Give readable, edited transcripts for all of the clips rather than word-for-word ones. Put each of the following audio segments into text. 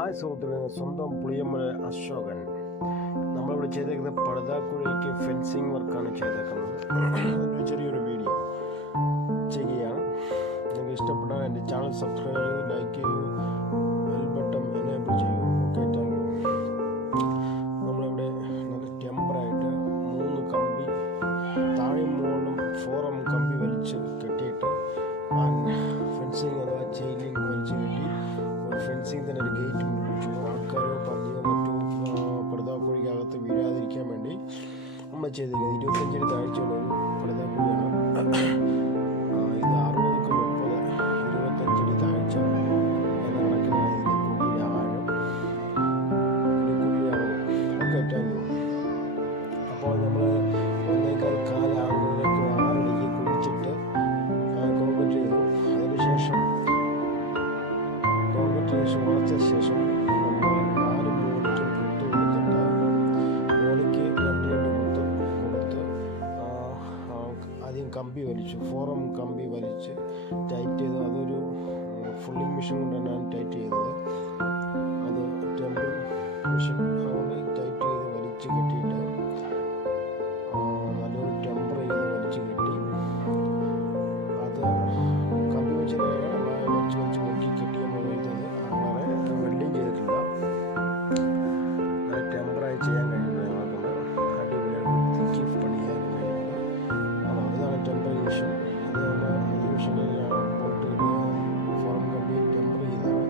Hi സുഹൃത്തുക്കളെ, സ്വന്തം പുളിയമ്മ അശോകൻ. നമ്മളിവിടെ ചെയ്തേക്കുന്നത് പടുതാക്കുഴിക്ക് ഫെൻസിങ് വർക്കാണ് ചെയ്തേക്കുന്നത്. ഒരു ചെറിയൊരു വീഡിയോ ചെയ്യുകയാണ്. നിങ്ങൾക്ക് ഇഷ്ടപ്പെട്ടാൽ എൻ്റെ ചാനൽ സബ്സ്ക്രൈബ് ചെയ്യൂ, ലൈക്ക് ചെയ്യൂ, ബെൽ ബട്ടൺ എനേബിൾ ചെയ്യൂ. Okay, thank U. നമ്മളിവിടെ നല്ല ടെമ്പറായിട്ട് 3 കമ്പി താഴെയും മുകളിലും 4 കമ്പി വലിച്ച് കെട്ടിയിട്ട് ഫെൻസിങ് അഥവാ ചെയിനിങ് വലിച്ച് കെട്ടി ഫെൻസിങ് തന്നെ ഒരു ഗേറ്റ് പിടിപ്പിച്ചു. ആൾക്കാരോ പന്നിയോ മറ്റോ പടുതാക്കുഴിക്കകത്ത് വീഴാതിരിക്കാൻ വേണ്ടി നമ്മൾ ചെയ്തിരിക്കുന്നത് 25 അടി താഴ്ചയുള്ള ഒരു പടുതാക്കുഴിയാണ്. ഇത് 60-30, 25 അടി താഴ്ച എന്ന കണക്കിനാണ് ഇതിൻ്റെ കുഴിയുടെ ആഴം, കുഴിയുടെ അളവ്. Okay, thank U. അപ്പോൾ നമ്മൾ 1.25 ആംഗിളിലേക്ക് 6 അടിക്ക് കുഴിച്ചിട്ട് കോൺക്രീറ്റ് ചെയ്തു. അതിനുശേഷം ഉറച്ച ശേഷം നമ്മൾ 4 മൂലയ്ക്ക് കുത്ത് കൊടുത്തിട്ട് മൂലയ്ക്ക് 2 കുത്ത് കൊടുത്ത് ആദ്യം കമ്പി വലിച്ചു, 4 കമ്പി വലിച്ച് ടൈറ്റ് ചെയ്തു. അതൊരു ഫുള്ളിങ് മെഷീൻ കൊണ്ടാണ് ഞാൻ ടൈറ്റ് ചെയ്തത്. അത് ടെമ്പിൾ മെഷീൻ അതുകൊണ്ട് ടൈറ്റ് ചെയ്ത് വലിച്ച് കെട്ടിയിട്ട് നല്ലൊരു ടെമ്പർ ചെയ്ത് വലിച്ച് കെട്ടി അത് കമ്പി വെച്ച് വലിച്ച് മുറുക്കി കെട്ടി നമ്മൾ എഴുതുന്നത്. അങ്ങനെ വെൽഡിങ് ചെയ്തിട്ടില്ല, നല്ല ടെമ്പറായി ചെയ്യാൻ കഴിയുന്നത് ഞങ്ങളെക്കൊണ്ട്. അടിപൊളിയായിട്ട് വൃത്തിക്ക് പണിയാൻ കഴിയുന്നത്. ഇതാണ് ടെമ്പറിങ് മെഷീൻ. ഇത് നമ്മൾ ഈ മെഷീനിൽ പോട്ട് ഇടുക, 4 കമ്പി ടെമ്പർ ചെയ്താണ്.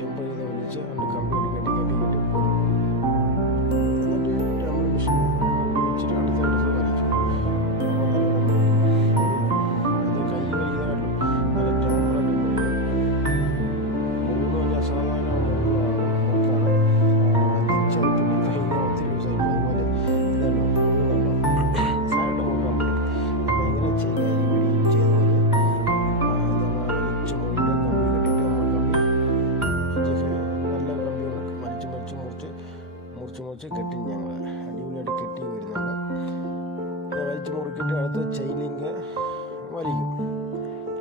ടെമ്പർ ചെയ്ത് വലിച്ച് അതിൻ്റെ കമ്പി കെട്ടി എന്നിട്ട് ടെമ്പറിങ് മെഷീൻ വലിച്ചിട്ട് അടുത്ത് വലിച്ചു. മുറിച്ച് കെട്ടി ഞങ്ങൾ അടിപൊളിയായിട്ട് കെട്ടി വരുന്നുണ്ട്. വലിച്ച് മുറുക്കിയിട്ട് അടുത്ത് ചെയിനിങ് വലിക്കും.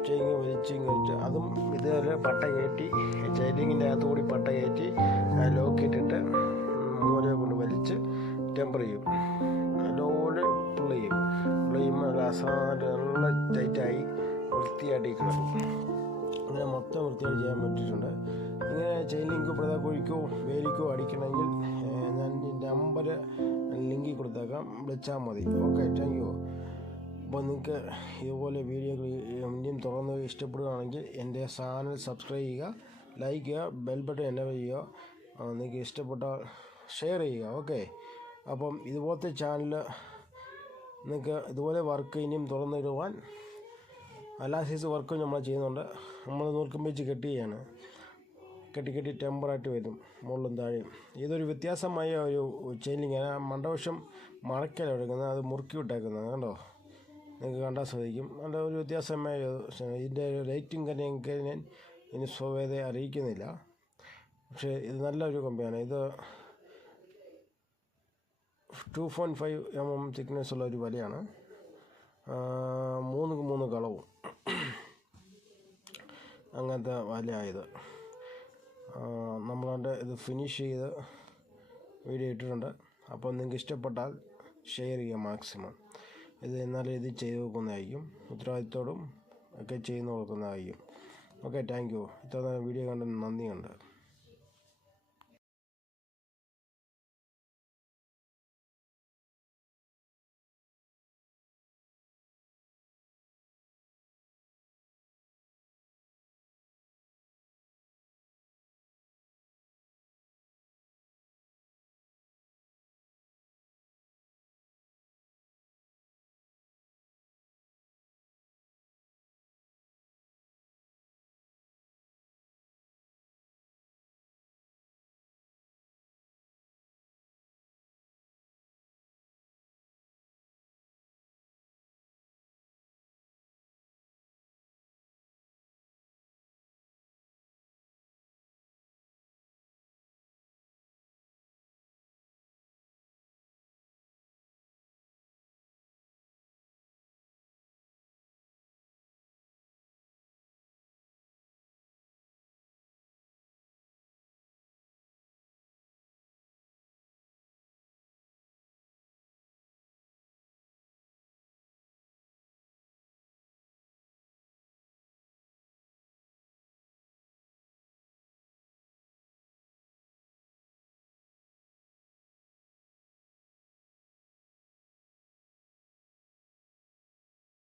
ചെയിനിങ് വലിച്ച് ഇങ്ങോട്ട് അതും ഇതേപോലെ പട്ട കയറ്റി ചെയിനിങ്ങിൻ്റെ അകത്തുകൂടി പട്ട കയറ്റി ലോക്കിട്ടിട്ട് മൂലയെ കൊണ്ട് വലിച്ച് ടെമ്പർ ചെയ്യും. നല്ലപോലെ പുള്ള് ചെയ്യുമ്പോൾ നല്ല നല്ല ടൈറ്റായി വൃത്തിയായിട്ട് കിടക്കും. അങ്ങനെ മൊത്തം വൃത്തിയായിട്ട് ചെയ്യാൻ പറ്റിയിട്ടുണ്ട്. ഇങ്ങനെ ചെയിനിങ് പടുതാക്കുഴിക്കോ വേലിക്കോ അടിക്കണമെങ്കിൽ ഞാൻ നമ്പർ ലിങ്കിൽ കൊടുത്തേക്കാം, വിളിച്ചാൽ മതി. Okay, thank U. അപ്പോൾ നിങ്ങൾക്ക് ഇതുപോലെ വീഡിയോകൾ ഇനിയും തുറന്ന് ഇഷ്ടപ്പെടുകയാണെങ്കിൽ എൻ്റെ ചാനൽ സബ്സ്ക്രൈബ് ചെയ്യുക, ലൈക്ക് ചെയ്യുക, ബെൽ ബട്ടൺ എനേബിൾ ചെയ്യുക. നിങ്ങൾക്ക് ഇഷ്ടപ്പെട്ടാൽ ഷെയർ ചെയ്യുക. ഓക്കെ, അപ്പം ഇതുപോലത്തെ ചാനൽ നിങ്ങൾക്ക് ഇതുപോലെ വർക്ക് ഇനിയും തുറന്നിടുവാൻ എല്ലാ സൈസ് വർക്കും നമ്മൾ ചെയ്യുന്നുണ്ട്. നമ്മൾ നൂൽക്കം വെച്ച് കെട്ടുകയാണ്. കെട്ടി ടെമ്പറായിട്ട് വരും മുകളിലും താഴെയും. ഇതൊരു വ്യത്യാസമായ ഒരു ചെയിനിങ്. മണ്ടവശം മടക്കല എടുക്കുന്നത്, അത് മുറുക്കി വിട്ടേക്കുന്നത് കണ്ടോ, നിങ്ങൾക്ക് കണ്ടാൽ സാധിക്കും. നല്ല ഒരു വ്യത്യാസമായ ഇതിൻ്റെ റേറ്റും കാര്യമൊക്കെ ഞാൻ ഇനി സ്വവേദയെ അറിയിക്കുന്നില്ല. പക്ഷേ ഇത് നല്ലൊരു കമ്പിയാണ്. ഇത് 2.5 mm തിക്നെസ് ഉള്ള ഒരു വലയാണ്. 3 കളവും അങ്ങനത്തെ വലയായത്. നമ്മളതിൻ്റെ ഇത് ഫിനിഷ് ചെയ്ത് വീഡിയോ ഇട്ടിട്ടുണ്ട്. അപ്പോൾ നിങ്ങൾക്ക് ഇഷ്ടപ്പെട്ടാൽ ഷെയർ ചെയ്യുക മാക്സിമം. ഇത് നല്ല രീതിയിൽ ചെയ്ത് നോക്കുന്നതായിരിക്കും, ഉത്തരവാദിത്തോടും ഒക്കെ ചെയ്ത് നോക്കുന്നതായിരിക്കും. Okay, thank you. ഇത്ര വീഡിയോ കണ്ടതിന് നന്ദിയുണ്ട്.